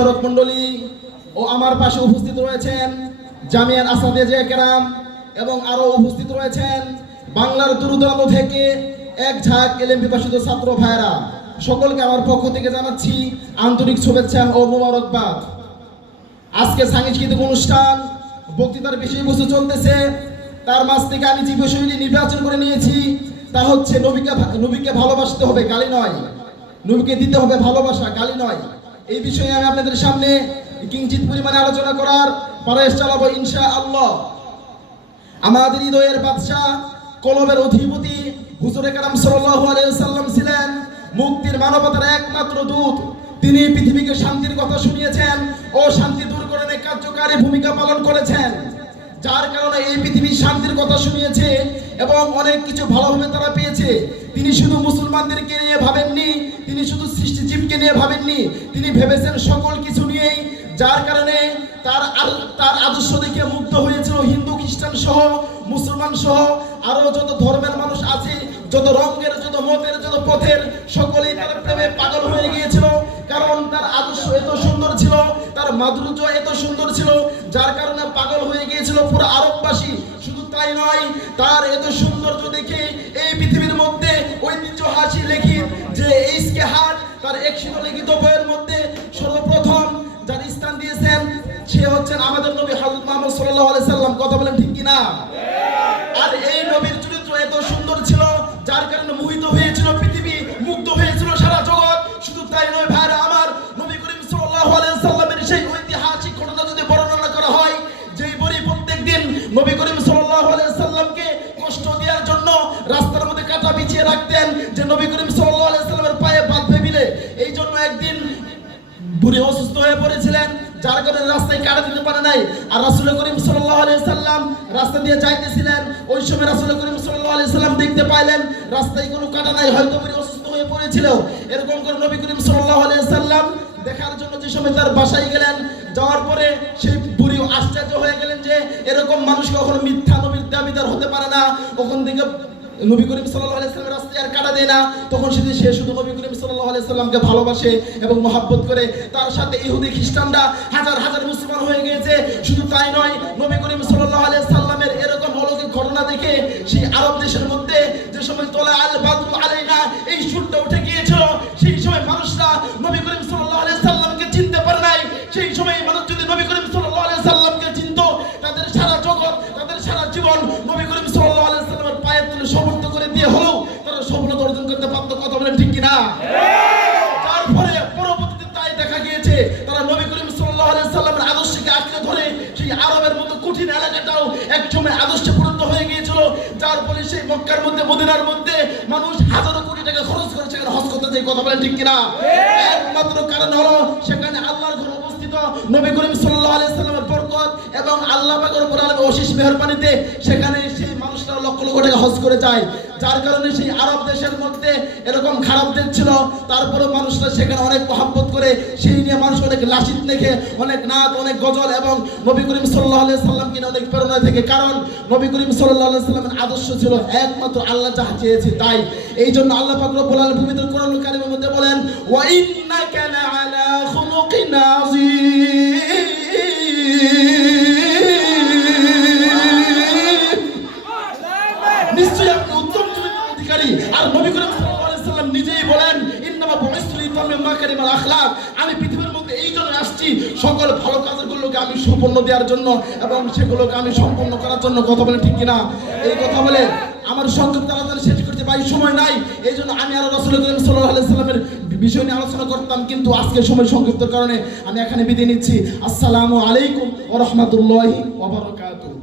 বিচারক মণ্ডলী ও আমার পাশে উপস্থিত রয়েছেন জামিয়ার আসাদিয়া কেরাম এবং আরো উপস্থিত রয়েছেন বাংলার দূরদূরান্ত থেকে এক ঝাঁক এলেম বিভাষিত ছাত্র ভাইরা, সকলকে আমার পক্ষ থেকে জানাচ্ছি আন্তরিক শুভেচ্ছা ও মোবারকবাদ। আজকে সাংস্কৃতিক অনুষ্ঠান, বক্তৃতার বিষয়বস্তু চলতেছে, তার মাঝ থেকে আমি যে বিষয়টি নির্বাচন করে নিয়েছি তা হচ্ছে নবীকে ভালোবাসতে হবে, গালি নয়। নবীকে দিতে হবে ভালোবাসা, গালি নয়। এই বিষয়ে আমি আপনাদের সামনে কিঞ্চিত পরিমাণে আলোচনা করার প্রয়াস চালাবো ইনশাআল্লাহ। আমাদের হৃদয়ের বাদশা, কলবের অধিপতি হুজুর আকরাম সাল্লাল্লাহু আলাইহি ওয়াসাল্লাম ছিলেন মুক্তির মানবতার একমাত্র দূত। তিনি পৃথিবীকে শান্তির কথা শুনিয়েছেন ও শান্তি দূরকরণে কার্যকারী ভূমিকা পালন করেছেন, যার কারণে এই পৃথিবী শান্তির কথা শুনিয়েছে এবং অনেক কিছু ভালোভাবে তারা পেয়েছে। তিনি শুধু মুসলমানদেরকে নিয়ে ভাবেননি, তিনি শুধু সৃষ্টিজীবকে নিয়ে ভাবেননি, তিনি ভেবেছেন সকল কিছু নিয়েই, যার কারণে তার আদর্শ দেখে মুগ্ধ হয়েছিল হিন্দু খ্রিস্টান সহ মুসলমান সহ আরো যত ধর্মের মানুষ আছে, যত রঙের, যত মতের, যত পথের, সকলেই তার প্রেমে পাগল হয়ে গিয়েছিল। কারণ তার আদর্শ এত সুন্দর ছিল, তার মাধুর্য এত সুন্দর ছিল, যার কারণে পাগল হয়ে গিয়েছিল পুরো আরববাসী। শুধু তাই নয়, তার এত সৌন্দর্য দেখে এই পৃথিবীর মধ্যে ঐতিহ্যহাসী লিখিত যে ইশকে হাট, তার 100 লিখিত বইয়ের মধ্যে সর্বপ্রথম যার স্থান দিয়েছেন সে হচ্ছেন আমাদের নবী হযরত মুহাম্মদ সাল্লাল্লাহু আলাইহি সাল্লাম। কথা বলেন ঠিক কি না? আর এই নবীর চরিত্র এত সুন্দর ছিল, যার কারণে মোহিত হয়েছিল পৃথিবী, মুগ্ধ হয়েছিল সারা জগৎ। শুধু তাই নয় ভাইরা আমার, নবী করিম সাল্লাল্লাহু আলাইহি সাল্লামের সেই ঐতিহাসিক ঘটনা যদি বর্ণনা করা হয়, যেই বড়ি প্রত্যেকদিন নবী করিম সাল্লাল্লাহু আলাইহি সাল্লামকে কষ্ট দেওয়ার জন্য রাস্তার মধ্যে কাঁটা বিছিয়ে রাখতেন যে নবী করিম সাল্লাল্লাহু আলাইহি সাল্লামের পায়ে বাঁধবে বিলে। এই জন্য একদিন বুড়ি অসুস্থ হয়ে পড়েছিলেন, যার কারণে রাস্তায় কাটা দিতে পারে নাই। আর রাসূল করিম সাল্লাল্লাহু আলাইহি সাল্লাম রাস্তা দিয়ে যাইতেছিলেন, ওই সময় রাসূল করিম সাল্লাল্লাহু আলাইহি সাল্লাম দেখতে পাইলেন রাস্তায় কোনো কাটা নাই, হয়তো বুড়ি অসুস্থ হয়ে পড়েছিল। এরকম করে নবী করিম সাল্লাল্লাহু আলাইহি সাল্লাম দেখার জন্য যে সময় তার বাসায় গেলেন, যাওয়ার পরে সেই বুড়ি আশ্চর্য হয়ে গেলেন যে এরকম মানুষ কখনো মিথ্যা নবীর দাবিদার হতে পারে না। ওখান থেকে নবী করিম সাল্লাল্লাহু আলাইহি সাল্লামের রাস্তায় আর কাটা দেয় না। তখন সে শুধু নবী করিম সাল্লাল্লাহু আলাইহি সাল্লামকে ভালোবাসে এবং মহব্বত করে। তার সাথে ইহুদি খ্রিস্টানরা হাজার হাজার মুসলমান হয়ে গিয়েছে। শুধু তাই নয়, নবী করিম সাল্লাল্লাহু আলাইহি সাল্লামের এরকম অলৌকিক ঘটনা দেখে সেই আরব দেশের মধ্যে যে সময় তোলা আল বাদরু আলাইনা এই সূর্য উঠে গিয়েছিল, সেই সময় মানুষরা নবী করিম সাল্লাল্লাহু আলাইহি সাল্লামকে চিনতে পারে নাই। সেই সময় মানুষ যদি নবী করিম সাল্লাল্লাহু আলাইহি সাল্লামকে চিনতো, তাদের সারা জগৎ, তাদের সারা জীবন নবী করিম সাল্লাল্লাহু আলাইহি সাল্লামের পায়ের তলে সমর্থ করে দিয়ে হলো তারা সফলতা অর্জন করতে পারতো। কথা বলেন ঠিক কিনা? যার ফলে পরবর্তীতে তাই দেখা গিয়েছে, তারা নবী করিম সাল্লাল্লাহু আলাইহি সাল্লামের আদর্শকে আঁকড়ে ধরে সেই আরবের মতো কঠিন এলাকাটাও একসময় আদর্শে পরিণত হয়ে গিয়েছিল। যার ফলে সেই মক্কার মধ্যে, মদিনার মধ্যে মানুষ হাজারো কোটি টাকা খরচ করে সেখানে হজ করতে যায়। কথা বলেন ঠিক কিনা? একমাত্র কারণ হলো সেখানে আল্লাহর ঘর অবস্থিত, নবী করিম সাল্লাল্লাহু আলাইহি সাল্লামের বরকত এবং আল্লাহ পাকের উপর আলাদা অশেষ মেহেরবানিতে সেখানে সেই মানুষরা লক্ষ লক্ষ টাকা হজ করে যায়। যার কারণে সেই আরব দেশের মধ্যে এরকম খারাপ দেশ ছিল, তারপরে মানুষরা সেখানে অনেক মহব্বত করে, সেই নিয়ে মানুষ অনেক লাসিত লেখে, অনেক নাত, অনেক গজল এবং নবী করিম সাল্লাল্লাহু আলাইহি সাল্লামকে নিয়ে অনেক প্রেরণা থেকে। কারণ নবী করিম সাল্লাল্লাহু আলাইহি সাল্লামের আদর্শ ছিল একমাত্র আল্লাহ যাহা চেয়েছে তাই। এই জন্য আল্লাহ পাক রব্বুল আলামিন পবিত্র কোরআনুল কারীমের মধ্যে বলেন, ওয়া ইন্নাকা লাআলা খুলুকিন আযীম। নিশ্চয়ই আপনি উত্তম চরিত্রের অধিকারী। আর নবী করিম সাল্লাল্লাহু আলাইহি সাল্লাম নিজেই বলেন, ইন্নামা বুইসতু লিউতাম্মিমা মাকারিমাল আখলাক। আমি পৃথিবীর মধ্যে এই জন্য আসছি সকল ভালো কাজগুলোকে আমি সম্পূর্ণ দেওয়ার জন্য এবং সেগুলোকে আমি সম্পূর্ণ করার জন্য। কথা বলে ঠিক কিনা? এই কথা বলে আমার সংক্ষিপ্ত আলোচনা শেষ করতে ভাই সময় নাই। এই জন্য আমি আরো রাসূল করিম সাল্লাল্লাহু আলাইহি সাল্লামের বিষয় নিয়ে আলোচনা করতাম, কিন্তু আজকে সময় সংক্ষিপ্তর কারণে আমি এখানে বিদায় নিচ্ছি। আসসালামু আলাইকুম ওয়া রাহমাতুল্লাহি ওয়া বারাকাতুহু।